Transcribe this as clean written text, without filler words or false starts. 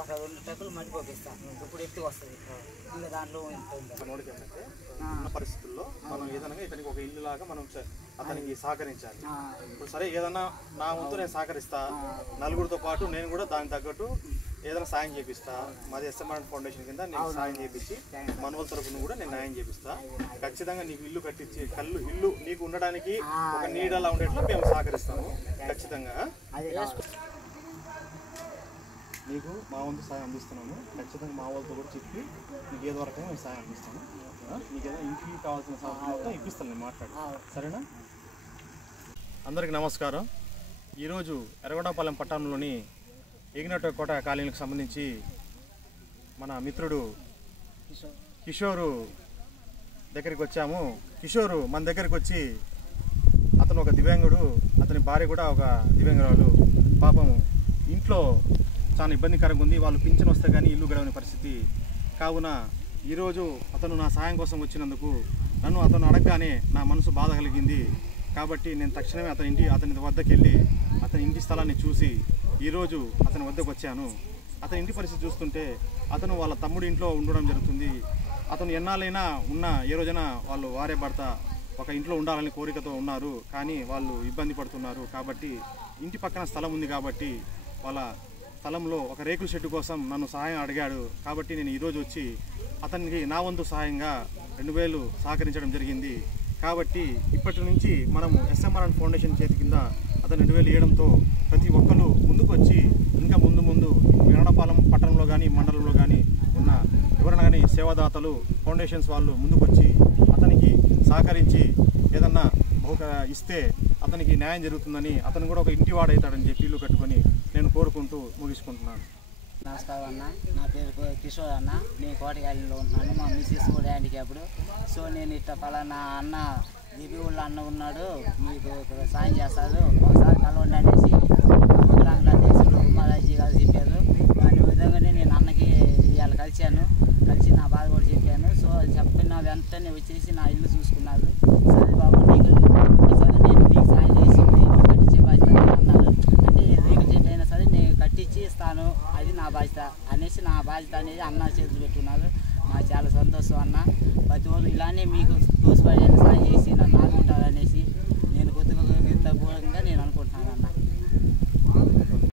ఒక 2 ట్రక్కులు మట్టి పోపిస్తాను. ఇప్పుడు ఎత్తి వస్తుంది. ఇంకా దాంట్లో మనోడికి ఏంటంటే ఉన్న పరిస్థితుల్లో మనం ఏదైనా ఇతనికి ఒక ఇల్లు లాగా మనం అతనికి సహకరించాలి. ఇప్పుడు సరే ఏదన్నా నా వంతు నేను సహకరిస్తా, నలుగురితో పాటు నేను కూడా దానికి తగ్గట్టు ఏదైనా సాయం చేపిస్తా. మాది స్మr ఫౌండేషన్ కింద నేను సాయం చేపించి మనోళ్ళ తరఫున కూడా నేను న్యాయం చేపిస్తా. ఖచ్చితంగా నీకు ఇల్లు కట్టించి ఇల్లు నీకు ఉండడానికి ఒక నీడలా ఉండేట్లు మేము సహకరిస్తాము. ఖచ్చితంగా నీకు మా వంతు సాయం అందిస్తున్నాము. ఖచ్చితంగా మా వాళ్ళతో కూడా చెప్పి నీకు ఏదో వరకైనా మేము సాయం అందిస్తాము. నీకు ఏదైనా ఇంటికి కావాల్సిన సాయం మొత్తం ఇప్పిస్తాను నేను మాట్లాడి, సరేనా? అందరికీ నమస్కారం. ఈరోజు ఎర్రగొండపాలెం పట్టణంలోని ఏగినట్టు కోట కాలనీకి సంబంధించి మన మిత్రుడు కిషోరు దగ్గరికి వచ్చాము. కిషోరు మన దగ్గరికి వచ్చి అతను ఒక దివ్యాంగుడు, అతని భార్య కూడా ఒక దివ్యాంగురాలు. పాపం ఇంట్లో చాలా ఇబ్బందికరంగా ఉంది. వాళ్ళు పింఛన్ వస్తే కానీ ఇల్లు గడవని పరిస్థితి. కావున ఈరోజు అతను నా సాయం కోసం వచ్చినందుకు నన్ను అతను అడగగానే నా మనసు బాధ కలిగింది. కాబట్టి నేను తక్షణమే అతని వద్దకు వెళ్ళి అతని ఇంటి స్థలాన్ని చూసి ఈరోజు అతని వద్దకు వచ్చాను. అతని ఇంటి పరిస్థితి చూస్తుంటే అతను వాళ్ళ తమ్ముడి ఇంట్లో ఉండడం జరుగుతుంది. అతను ఎన్నాళ్ళైనా ఏ రోజైనా వాళ్ళు వారే భర్త ఒక ఇంట్లో ఉండాలని కోరికతో ఉన్నారు. కానీ వాళ్ళు ఇబ్బంది పడుతున్నారు. కాబట్టి ఇంటి పక్కన స్థలం ఉంది కాబట్టి వాళ్ళ స్థలంలో ఒక రేకుల షెడ్డు కోసం నన్ను సహాయం అడిగాడు. కాబట్టి నేను ఈరోజు వచ్చి అతనికి నా వంతు సహాయంగా 2000 సహకరించడం జరిగింది. కాబట్టి ఇప్పటి నుంచి మనము స్మr ఫౌండేషన్ చేతి కింద అతను 2000 ఇవ్వడంతో ప్రతి ఒక్కరు ముందుకు వచ్చి ఇంకా ముందు ఎర్రగొండపాలెం పట్టణంలో కానీ మండలంలో కానీ ఉన్న ఎవరైనా కానీ సేవాదాతలు ఫౌండేషన్స్ వాళ్ళు ముందుకు వచ్చి అతనికి సహకరించి ఏదన్నా ఇస్తే అతనికి న్యాయం జరుగుతుందని, అతను కూడా ఒక ఇంటివాడవుతాడని చెప్పి ఇల్లు కట్టుకొని నేను కోరుకుంటూ ముగించుకుంటున్నాను. నమస్కారం అన్న, నా పేరు కిషోర్ అన్న. నేను కోటగాలిలో ఉంటున్నాను. మా మిస్సెస్ కూడా హ్యాండిక్యాప్డ్. సో నేను ఇట్లా పలానా అన్న దివ్యూళ్ళ అన్న ఉన్నాడు, మీకు సాయం చేస్తాడు, ఒకసారి కలవండి అనేసి వికలాంగుల అధ్యక్షులు ఉమారాజీ గారు చెప్పారు. దాని విధంగానే నేను అన్నకి ఇవాళ కలిసి నా బాధ కూడా చెప్పాను. సో చెప్పిన వెంటనే వచ్చేసి నా ఇల్లు చూసుకున్నారు. సరే బాబు నేను మీకు సాయం చేసి కట్టించే బాధ్యత అన్నారు. అంటే రేకుల చెట్టు అయినా సరే నేను కట్టించి ఇస్తాను, అది నా బాధ్యత అనేసి నా బాధ్యత అనేది అన్న చేతులు పెట్టుకున్నారు. నాకు చాలా సంతోషం అన్న. ప్రతి ఒక్కరు ఇలానే మీకు తోసిపడి సాయం చేసి నన్ను ఆదుకుంటారనేసి నేను కొద్దిగా నేను అనుకుంటున్నాను అన్న.